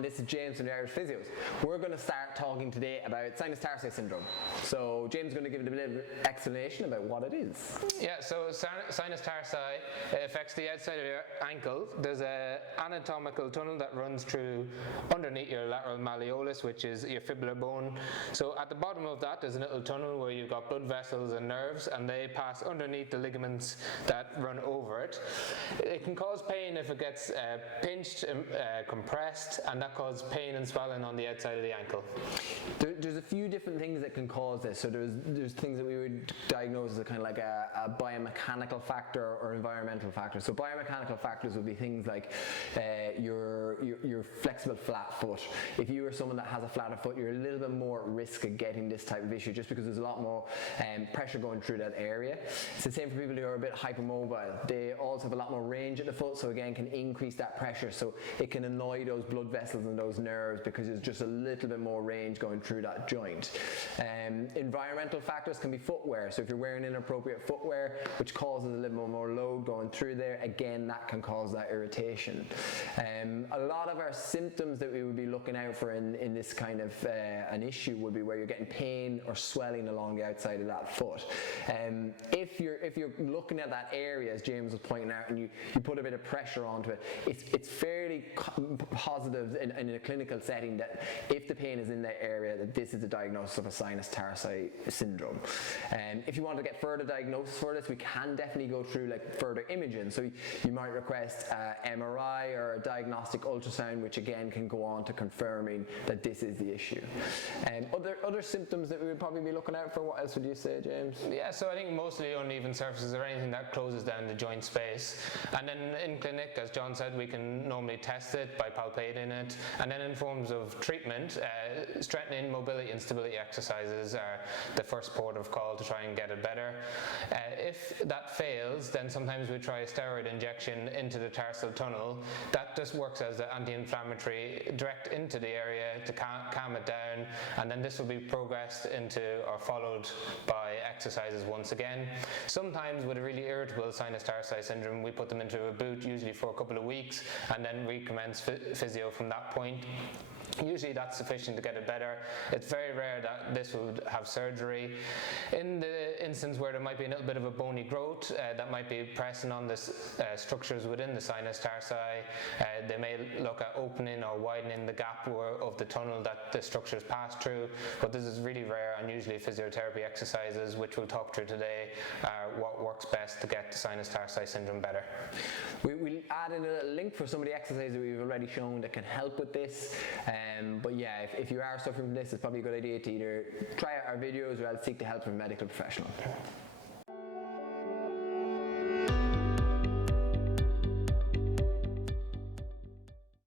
and this is James from the Irish Physios. We're going to start talking today about Sinus Tarsi Syndrome. So James is going to give a bit of explanation about what it is. Yeah, so sinus tarsi affects the outside of your ankle. There's an anatomical tunnel that runs through underneath your lateral malleolus, which is your fibular bone. So at the bottom of that there's a little tunnel where you've got blood vessels and nerves, and they pass underneath the ligaments that run over it. It can cause pain if it gets pinched, compressed, and that causes pain and swelling on the outside of the ankle. There's a few different things that can cause this. So there's things that we would diagnose as a kind of like a biomechanical factor or environmental factor. So biomechanical factors would be things like your flexible flat foot. If you are someone that has a flatter foot, you're a little bit more at risk of getting this type of issue, just because there's a lot more pressure going through that area. It's the same for people who are a bit hypermobile. They also have a lot more range at the foot, so again can increase that pressure, so it can annoy those blood vessels and those nerves because there's just a little bit more range going through that joint. Environmental factors can be footwear. So if you're wearing inappropriate footwear, which causes a little more load going through there, again that can cause that irritation. A lot of our symptoms that we would be looking out for in this kind of an issue would be where you're getting pain or swelling along the outside of that foot. If you're looking at that area, as James was pointing out, and you put a bit of pressure onto it, it's fairly positive in a clinical setting that if the pain is in that area, that this is a diagnosis of a sinus tarsi syndrome. If you want to get further diagnosis for this, we can definitely go through like further imaging. So you might request MRI or a diagnostic ultrasound, which again can go on to confirming that this is the issue. Other symptoms that we would probably be looking out for, what else would you say, James? Yeah, so I think mostly uneven surfaces or anything that closes down the joint space. And then in clinic, as John said, we can normally test it by palpating it. And then in forms of treatment, strengthening, mobility and stability exercises are the first port of call to try and get it better. If that fails, then sometimes we try a steroid injection into the tarsal tunnel. That just works as an anti-inflammatory direct into the area to calm it down, and then this will be progressed into or followed by exercises once again. Sometimes with a really irritable sinus tarsi syndrome, we put them into a boot, usually for a couple of weeks, and then recommence physio from that point. Usually that's sufficient to get it better. It's very rare that this would have surgery. In the instance where there might be a little bit of a bony growth that might be pressing on the structures within the sinus tarsi, they may look at opening or widening the gap of the tunnel that the structures pass through, but this is really rare, and usually physiotherapy exercises, which we'll talk through today, are what works best to get the sinus tarsi syndrome better. We'll add in a little link for some of the exercises that we've already shown that can help with this. But yeah, if you are suffering from this, it's probably a good idea to either try out our videos or else seek the help from a medical professional.